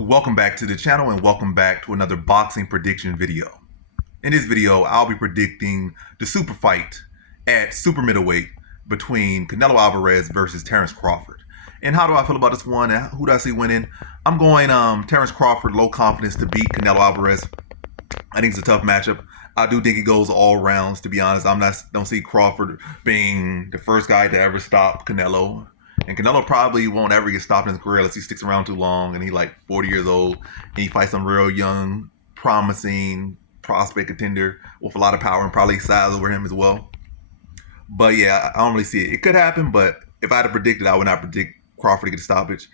Welcome back to the channel and welcome back to another boxing prediction video. In this video, I'll be predicting the super fight at super middleweight between Canelo Alvarez versus Terrance Crawford. And how do I feel about this one? And who do I see winning? I'm going Terrance Crawford, low confidence to beat Canelo Alvarez. I think it's a tough matchup. I do think it goes all rounds, to be honest. Don't see Crawford being the first guy to ever stop Canelo. And Canelo probably won't ever get stopped in his career unless he sticks around too long and he's like 40 years old and he fights some real young, promising prospect contender with a lot of power and probably size over him as well. But yeah, I don't really see it. It could happen, but if I had to predict it, I would not predict Crawford to get a stoppage.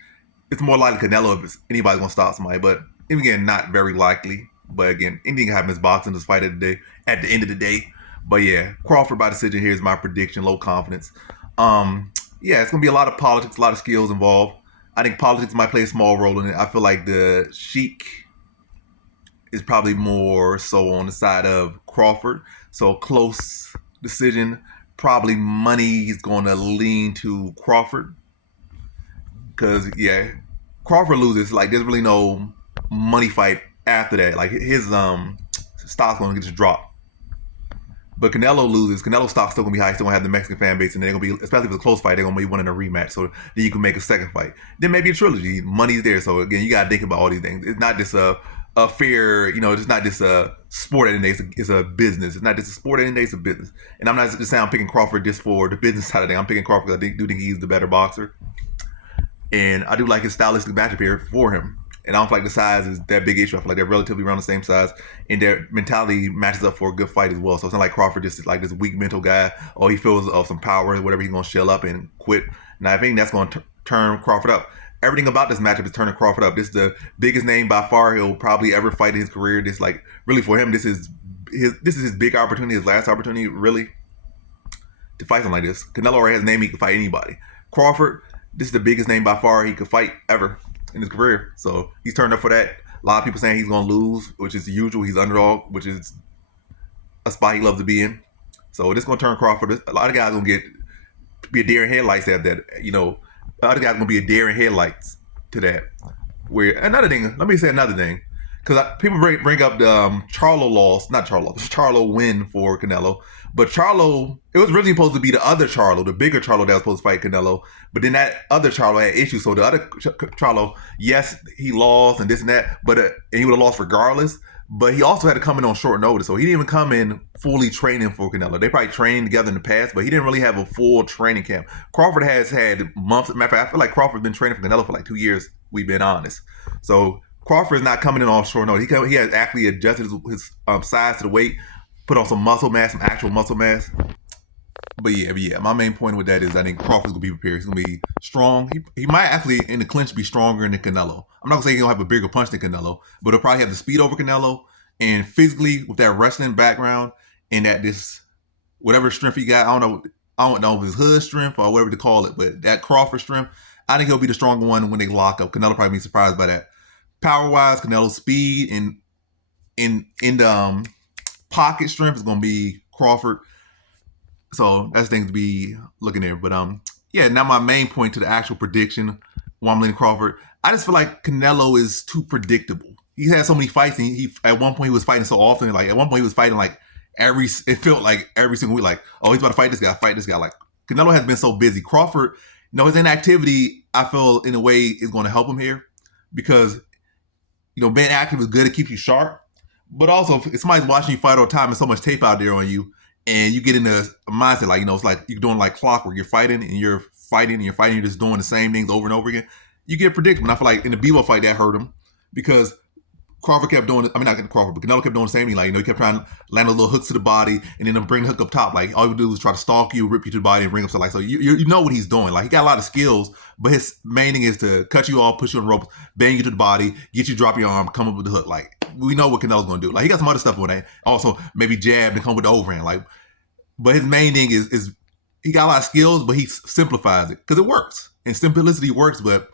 It's more likely Canelo if anybody's going to stop somebody, but again, not very likely. But again, anything can happen in boxing, this fight at the end of the day. But yeah, Crawford by decision here is my prediction, low confidence. Yeah, it's going to be a lot of politics, a lot of skills involved. I think politics might play a small role in it. I feel like the Sheik is probably more so on the side of Crawford. So close decision, probably money is going to lean to Crawford. Because, yeah, Crawford loses. Like, there's really no money fight after that. Like, his stock's going to just drop. But Canelo loses. Canelo's stock's still gonna be high. Still gonna have the Mexican fan base, and they're gonna be, especially if it's a close fight, they're gonna be winning a rematch. So then you can make a second fight. Then maybe a trilogy. Money's there. So again, you gotta think about all these things. It's not just a fair, it's not just a sport at the end of the day. It's a business. It's not just a sport at the end of the day. It's a business. And I'm not just saying I'm picking Crawford just for the business side of the day. I'm picking Crawford because I do think he's the better boxer, and I do like his stylistic matchup here for him. And I don't feel like the size is that big issue. I feel like they're relatively around the same size, and their mentality matches up for a good fight as well. So it's not like Crawford just like this weak mental guy, or he feels of some power, whatever, he's going to shell up and quit. Now, I think that's going to turn Crawford up. Everything about this matchup is turning Crawford up. This is the biggest name by far he'll probably ever fight in his career. This, like, really for him, this is his big opportunity, his last opportunity, really, to fight something like this. Canelo already has a name, he can fight anybody. Crawford, this is the biggest name by far he could fight ever in his career. So he's turned up for that. A lot of people saying he's going to lose, which is the usual. He's underdog, which is a spot he loves to be in. So this is going to turn Crawford. A lot of guys going to be a deer in headlights at that. A lot of guys going to be a deer in headlights to that. Where another thing, let me say another thing, because people bring up the Charlo win for Canelo. But Charlo, it was really supposed to be the other Charlo, the bigger Charlo that was supposed to fight Canelo. But then that other Charlo had issues. So the other Charlo, yes, he lost and this and that, but and he would have lost regardless. But he also had to come in on short notice. So he didn't even come in fully training for Canelo. They probably trained together in the past, but he didn't really have a full training camp. Crawford has had months. Matter of fact, I feel like Crawford's been training for Canelo for like 2 years, we've been honest. So Crawford is not coming in on short notice. He has actually adjusted his size to the weight, put on some muscle mass, some actual muscle mass. But yeah, my main point with that is I think Crawford's gonna be prepared. He's gonna be strong. He might actually in the clinch be stronger than Canelo. I'm not gonna say he's gonna have a bigger punch than Canelo, but he'll probably have the speed over Canelo, and physically with that wrestling background and that this whatever strength he got, I don't know if it's hood strength or whatever to call it, but that Crawford strength, I think he'll be the stronger one when they lock up. Canelo probably be surprised by that. Power wise, Canelo's speed and in the pocket strength is gonna be Crawford. So that's things to be looking there. But yeah, now my main point to the actual prediction, why I'm leaning Crawford. I just feel like Canelo is too predictable. He had so many fights, and he at one point he was fighting so often. Like at one point he was fighting like it felt like every single week. Like, oh, he's about to fight this guy. Like Canelo has been so busy. Crawford, his inactivity, I feel in a way is going to help him here because being active is good. It keeps you sharp. But also, if somebody's watching you fight all the time and so much tape out there on you, and you get into a mindset like, it's like you're doing like clockwork. You're fighting, you're just doing the same things over and over again. You get predictable. And I feel like in the Bebo fight, that hurt him because Crawford kept doing, not Crawford, but Canelo kept doing the same thing. Like, he kept trying to land a little hooks to the body and then bring the hook up top. Like, all he would do was try to stalk you, rip you to the body and bring up stuff. Like, so you know what he's doing. Like, he got a lot of skills, but his main thing is to cut you off, push you on the ropes, bang you to the body, get you to drop your arm, come up with the hook. Like, we know what Canelo's going to do. Like, he got some other stuff on that. Also, maybe jab and come with the overhand. Like, but his main thing is he got a lot of skills, but he simplifies it because it works. And simplicity works, but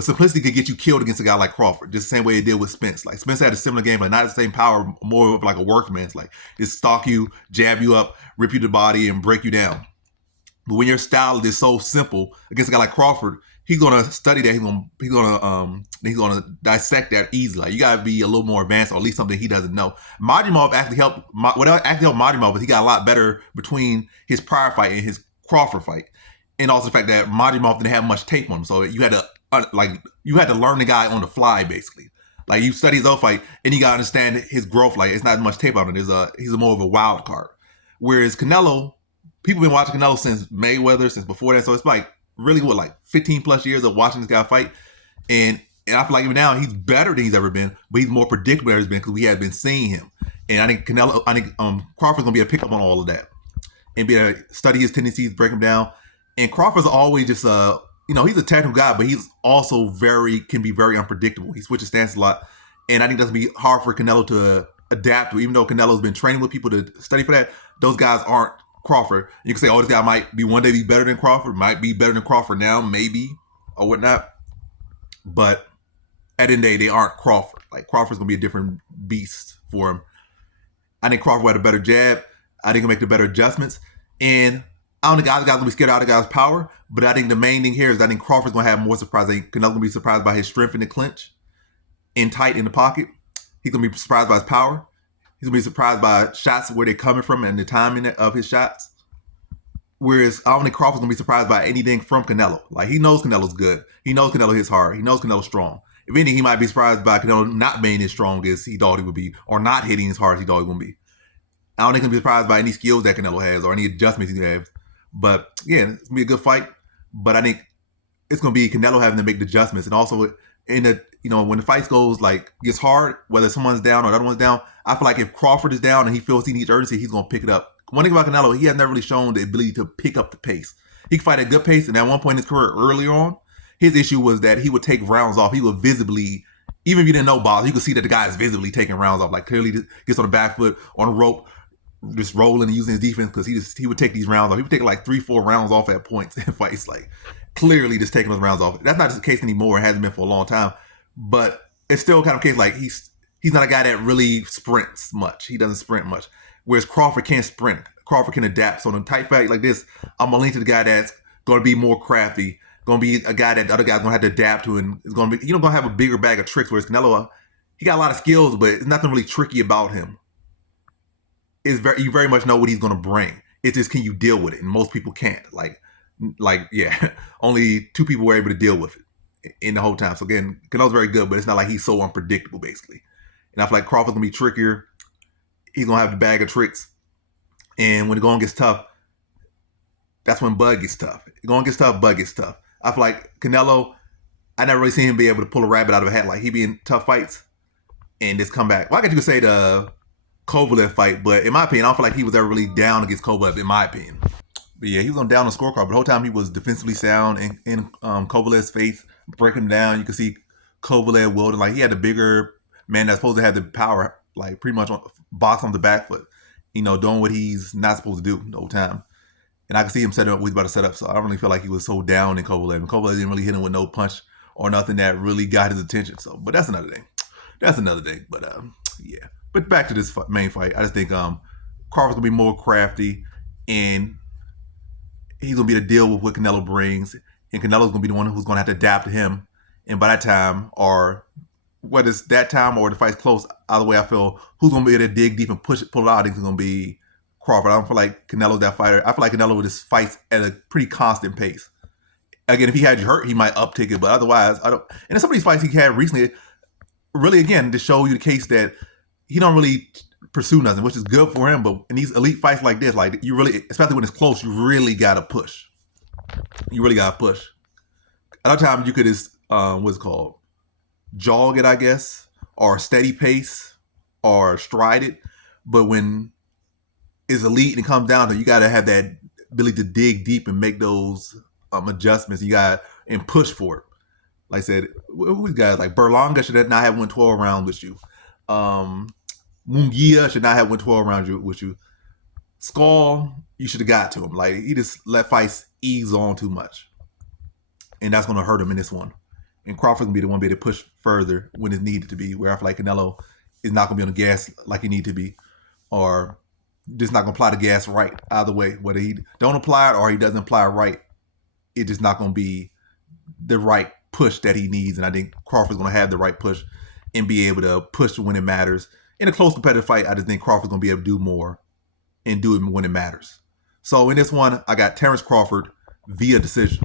simplicity could get you killed against a guy like Crawford, just the same way it did with Spence. Like Spence had a similar game, but not the same power, more of like a workman. It's like just stalk you, jab you up, rip you to the body, and break you down. But when your style is so simple against a guy like Crawford, he's gonna study that. He's gonna dissect that easily. Like, you gotta be a little more advanced, or at least something he doesn't know. Madrimov actually helped. What actually helped Madrimov is he got a lot better between his prior fight and his Crawford fight, and also the fact that Madrimov didn't have much tape on him, so you had to learn the guy on the fly basically. Like, you study his old fight, and you gotta understand his growth. Like, it's not much tape on him. He's more of a wild card. Whereas Canelo, people been watching Canelo since Mayweather, since before that. So it's like really 15 plus years of watching this guy fight, and I feel like even now he's better than he's ever been, but he's more predictable than he's been because we have been seeing him. And I think Crawford's gonna be able to pick up on all of that and be able to study his tendencies, break them down. And Crawford's always just he's a technical guy, but he's also can be very unpredictable. He switches stances a lot, and I think that's gonna be hard for Canelo to adapt to. Even though Canelo's been training with people to study for that, those guys aren't Crawford. You can say, oh, this guy might be one day be better than Crawford, might be better than Crawford now, maybe, or whatnot. But at the end of the day, they aren't Crawford. Like, Crawford's gonna be a different beast for him. I think Crawford had a better jab. I think he'll make the better adjustments. And I don't think either guy's gonna be scared of either guy's power. But I think the main thing here is I think Crawford's gonna have more surprise. I think Canelo's gonna be surprised by his strength in the clinch, in tight in the pocket. He's gonna be surprised by his power. He's gonna be surprised by shots, where they're coming from and the timing of his shots. Whereas I don't think Crawford's gonna be surprised by anything from Canelo. Like, he knows Canelo's good. He knows Canelo hits hard. He knows Canelo's strong. If anything, he might be surprised by Canelo not being as strong as he thought he would be, or not hitting as hard as he thought he would be. I don't think he'll be surprised by any skills that Canelo has or any adjustments he has. But yeah, it's gonna be a good fight. But I think it's gonna be Canelo having to make the adjustments, and also in the when the fight gets hard, whether someone's down or the other one's down, I feel like if Crawford is down and he feels he needs urgency, he's gonna pick it up. One thing about Canelo, he has never really shown the ability to pick up the pace. He can fight at a good pace, and at one point in his career earlier on, his issue was that he would take rounds off. He would visibly, even if you didn't know boxing, you could see that the guy is visibly taking rounds off. Like, clearly gets on the back foot, on a rope, just rolling and using his defense, because he would take these rounds off. He would take like 3-4 rounds off at points in fights, like clearly just taking those rounds off. That's not just the case anymore. It hasn't been for a long time, but it's still kind of a case like he's not a guy that really sprints much. He doesn't sprint much, whereas Crawford can't sprint. Crawford can adapt. So in a tight fight like this, I'm gonna lean to the guy that's going to be more crafty, going to be a guy that the other guy's going to have to adapt to, and is going to be going to have a bigger bag of tricks. Whereas Canelo, he got a lot of skills, but it's nothing really tricky about him. You very much know what he's going to bring. It's just, can you deal with it? And most people can't. Yeah, only 2 people were able to deal with it in the whole time. So again, Canelo's very good, but it's not like he's so unpredictable, basically. And I feel like Crawford's going to be trickier. He's going to have the bag of tricks. And when the going gets tough, that's when Bud gets tough. The going gets tough, Bud gets tough. I feel like Canelo, I never really seen him be able to pull a rabbit out of a hat. Like, he be in tough fights and just come back. Well, I guess you could say the Kovalev fight, but in my opinion, I don't feel like he was ever really down against Kovalev, in my opinion. But yeah, he was on down the scorecard, but the whole time he was defensively sound in Kovalev's face, breaking him down. You could see Kovalev wielding, like, he had the bigger man that's supposed to have the power, like, pretty much box on the back foot, doing what he's not supposed to do the whole time. And I could see him set up what he's about to set up, so I don't really feel like he was so down in Kovalev. And Kovalev didn't really hit him with no punch or nothing that really got his attention. So, but that's another thing. But yeah. But back to this main fight, I just think Crawford's gonna be more crafty, and he's gonna be able to deal with what Canelo brings, and Canelo's gonna be the one who's gonna have to adapt to him. And by that time, or whether it's that time or the fight's close, either way, I feel who's gonna be able to dig deep and pull it out, I think it's gonna be Crawford. I don't feel like Canelo's that fighter. I feel like Canelo just fights at a pretty constant pace. Again, if he had you hurt, he might uptick it, but otherwise, I don't. And in some of these fights he had recently, really, again, to show you the case that he don't really pursue nothing, which is good for him. But in these elite fights like this, like, you really, especially when it's close, you really gotta push. You really gotta push. Other times you could just what's it called, jog it, I guess, or steady pace, or stride it. But when it's elite and it comes down to, you gotta have that ability to dig deep and make those adjustments. You got and push for it. Like I said, who's guys like Berlanga should not have won 12 rounds with you. Munguia should not have won 12 rounds with you. Skull, you should have got to him. Like, he just let fights ease on too much, and that's gonna hurt him in this one. And Crawford's gonna be the one to be able to push further when it's needed to be. Where I feel like Canelo is not gonna be on the gas like he need to be, or just not gonna apply the gas right. Either way, whether he don't apply it or he doesn't apply it right, it's just not gonna be the right push that he needs, and I think Crawford's going to have the right push and be able to push when it matters. In a close competitive fight, I just think Crawford's going to be able to do more and do it when it matters. So in this one, I got Terrance Crawford via decision.